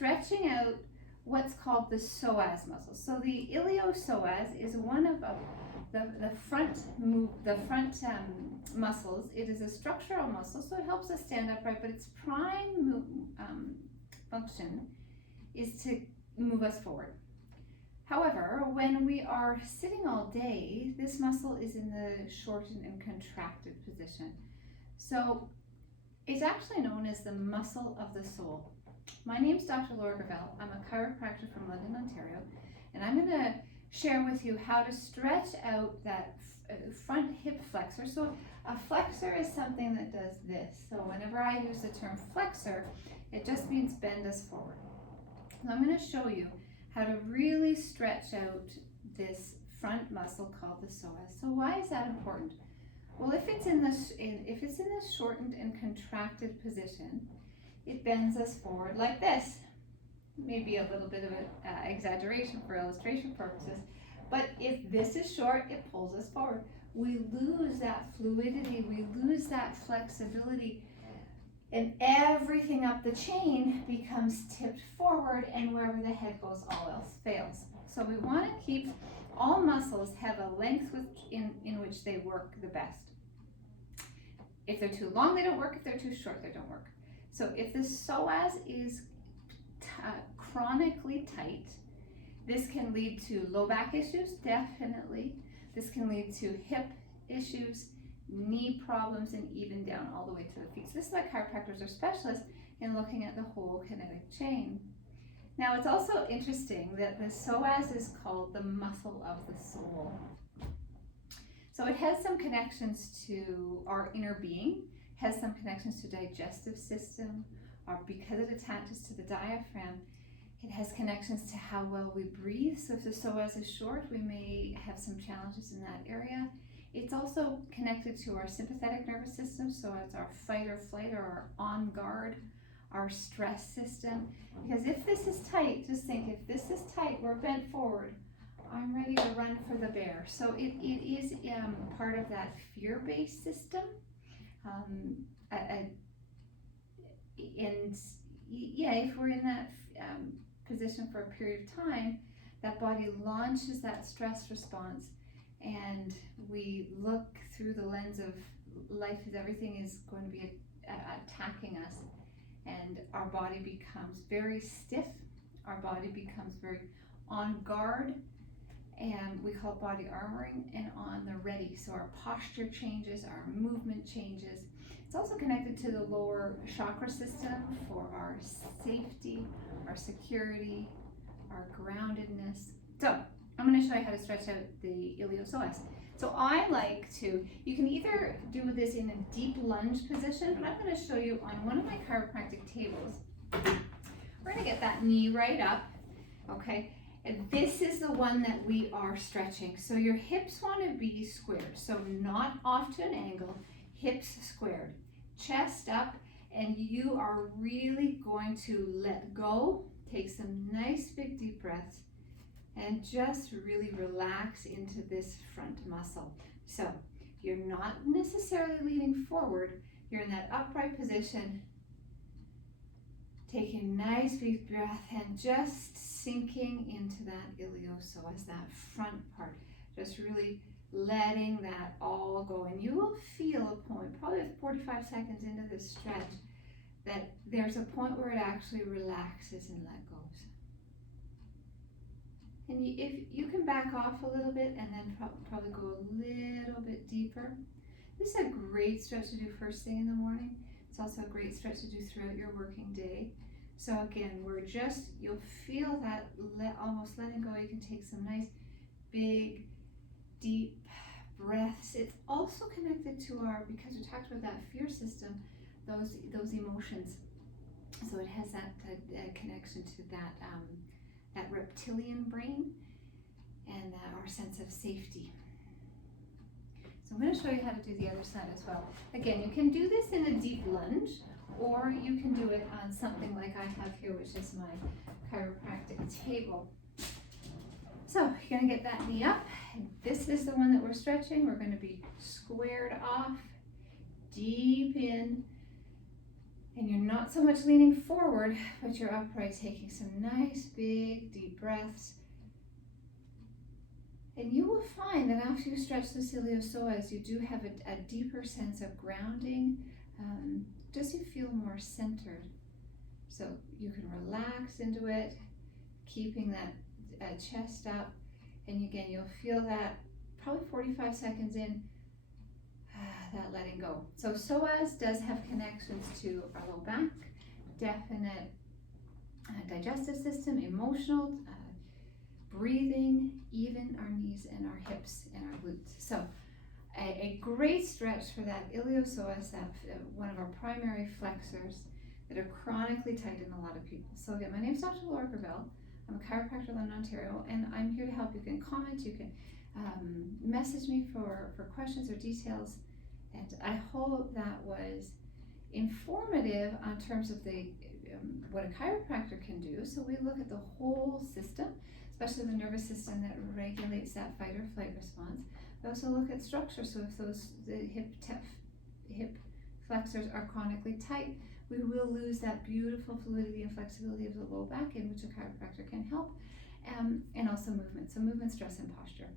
stretching out what's called the psoas muscle. So the iliopsoas is one of the front muscles. It is a structural muscle, so it helps us stand upright, but its prime function is to move us forward. However, when we are sitting all day, this muscle is in the shortened and contracted position. So it's actually known as the muscle of the soul. My name is Dr. Laura Gravel. I'm a chiropractor from London, Ontario, and I'm going to share with you how to stretch out that front hip flexor. So a flexor is something that does this. So whenever I use the term flexor, it just means bend us forward. So I'm going to show you how to really stretch out this front muscle called the psoas. So why is that important? Well, if it's in the shortened and contracted position, it bends us forward like this. Maybe a little bit of an exaggeration for illustration purposes, but if this is short, it pulls us forward. We lose that fluidity, we lose that flexibility, and everything up the chain becomes tipped forward, and wherever the head goes, all else fails. So we want to keep all muscles have a length in which they work the best. If they're too long, they don't work. If they're too short, they don't work. So if the psoas is chronically tight, this can lead to low back issues, definitely. This can lead to hip issues, knee problems, and even down all the way to the feet. So this is why chiropractors are specialists in looking at the whole kinetic chain. Now, it's also interesting that the psoas is called the muscle of the soul. So it has some connections to our inner being, has some connections to digestive system, or because it attaches to the diaphragm, it has connections to how well we breathe. So if the psoas is short, we may have some challenges in that area. It's also connected to our sympathetic nervous system, so it's our fight or flight or our on guard, our stress system. Because if this is tight, just think, if this is tight, we're bent forward, I'm ready to run for the bear. So it is part of that fear-based system. And yeah, if we're in that position for a period of time, that body launches that stress response, and we look through the lens of life as everything is going to be attacking us, and our body becomes very stiff, our body becomes very on guard, and we call it body armoring, and on the ready. So our posture changes, our movement changes. It's also connected to the lower chakra system for our safety, our security, our groundedness. So I'm going to show you how to stretch out the iliopsoas. So I like to, you can either do this in a deep lunge position, but I'm going to show you on one of my chiropractic tables. We're going to get that knee right up, okay? And this is the one that we are stretching. So your hips want to be squared, so not off to an angle, hips squared, chest up, and you are really going to let go, take some nice big deep breaths, and just really relax into this front muscle. So you're not necessarily leaning forward, you're in that upright position, taking a nice deep breath and just sinking into that iliopsoas, that front part, just really letting that all go. And you will feel a point, probably 45 seconds into this stretch, that there's a point where it actually relaxes and let goes. And if you can back off a little bit and then probably go a little bit deeper. This is a great stretch to do first thing in the morning. It's also a great stretch to do throughout your working day. So again, you'll feel that almost letting go. You can take some nice big deep breaths. It's also connected to because we talked about that fear system, those emotions. So it has that connection to that reptilian brain and our sense of safety. So I'm going to show you how to do the other side as well. Again, you can do this in a deep lunge, or you can do it on something like I have here, which is my chiropractic table. So you're going to get that knee up. This is the one that we're stretching. We're going to be squared off, deep in, And you're not so much leaning forward, but you're upright, taking some nice, big, deep breaths. And you will find that after you stretch those iliopsoas, you do have a deeper sense of grounding. Just you feel more centered. So you can relax into it, keeping that chest up. And again, you'll feel that probably 45 seconds in, that letting go. So psoas does have connections to our low back, definite digestive system, emotional, breathing, even our knees and our hips and our glutes. So a great stretch for that iliopsoas, that one of our primary flexors that are chronically tight in a lot of people. So again, my name is Dr. Laura Gravel. I'm a chiropractor in Ontario, and I'm here to help. You can comment, you can message me for questions or details. And I hope that was informative on terms of the what a chiropractor can do. So we look at the whole system, especially the nervous system that regulates that fight or flight response. We also look at structure. So if the hip flexors are chronically tight, we will lose that beautiful fluidity and flexibility of the low back, in which a chiropractor can help, and also movement. So movement, stress, and posture.